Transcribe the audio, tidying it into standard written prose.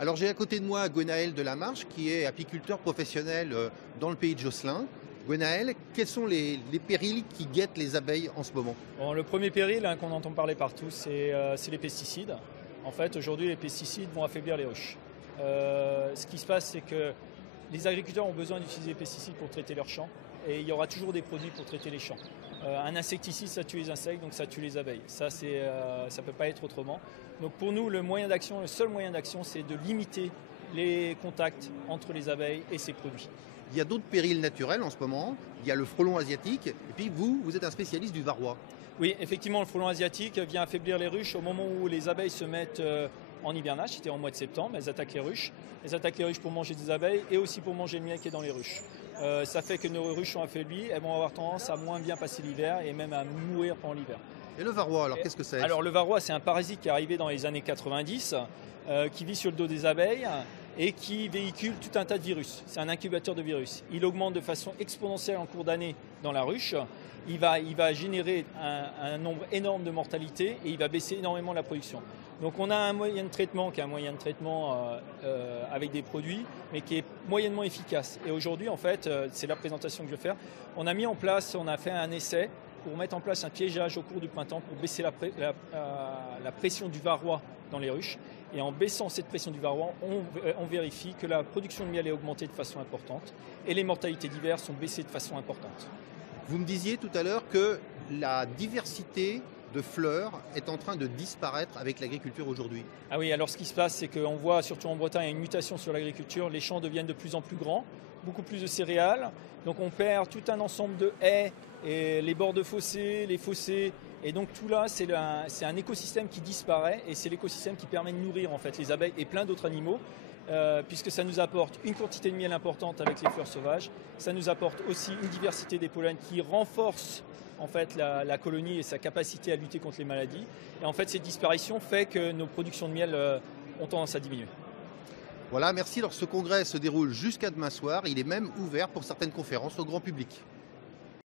Alors j'ai à côté de moi Gwenaël Delamarche qui est apiculteur professionnel dans le pays de Josselin. Gwenaël, quels sont les périls qui guettent les abeilles en ce moment? Bon, le premier péril qu'on entend parler partout, c'est les pesticides. En fait, aujourd'hui, les pesticides vont affaiblir les ruches. Ce qui se passe, c'est que les agriculteurs ont besoin d'utiliser des pesticides pour traiter leurs champs et il y aura toujours des produits pour traiter les champs. Un insecticide, ça tue les insectes, donc ça tue les abeilles. Ça ne peut pas être autrement. Donc pour nous, le seul moyen d'action, c'est de limiter les contacts entre les abeilles et ces produits. Il y a d'autres périls naturels en ce moment. Il y a le frelon asiatique. Et puis vous êtes un spécialiste du varroa. Oui, effectivement, le frelon asiatique vient affaiblir les ruches au moment où les abeilles se mettent en hivernage. C'était en mois de septembre. Elles attaquent les ruches. Elles attaquent les ruches pour manger des abeilles et aussi pour manger le miel qui est dans les ruches. Ça fait que nos ruches sont affaiblies. Elles vont avoir tendance à moins bien passer l'hiver et même à mourir pendant l'hiver. Et le varroa, alors qu'est-ce que c'est? Alors le varroa, c'est un parasite qui est arrivé dans les années 90, qui vit sur le dos des abeilles et qui véhicule tout un tas de virus. C'est un incubateur de virus. Il augmente de façon exponentielle en cours d'année dans la ruche. Il va générer un nombre énorme de mortalité et il va baisser énormément la production. Donc on a un moyen de traitement qui est un moyen de traitement avec des produits, mais qui est moyennement efficace. Et aujourd'hui, en fait, c'est la présentation que je vais faire. On a fait un essai pour mettre en place un piégeage au cours du printemps pour baisser la pression du varroa dans les ruches. Et en baissant cette pression du varroa, on vérifie que la production de miel est augmentée de façon importante et les mortalités d'hiver sont baissées de façon importante. Vous me disiez tout à l'heure que la diversité de fleurs est en train de disparaître avec l'agriculture aujourd'hui. Ah oui, alors ce qui se passe, c'est qu'on voit, surtout en Bretagne, une mutation sur l'agriculture. Les champs deviennent de plus en plus grands, beaucoup plus de céréales. Donc on perd tout un ensemble de haies, et les bords de fossés, les fossés. Et donc tout là, c'est un écosystème qui disparaît et c'est l'écosystème qui permet de nourrir en fait les abeilles et plein d'autres animaux. Puisque ça nous apporte une quantité de miel importante avec les fleurs sauvages. Ça nous apporte aussi une diversité des pollens qui renforce en fait la colonie et sa capacité à lutter contre les maladies. Et en fait, cette disparition fait que nos productions de miel ont tendance à diminuer. Voilà, merci. Alors ce congrès se déroule jusqu'à demain soir. Il est même ouvert pour certaines conférences au grand public.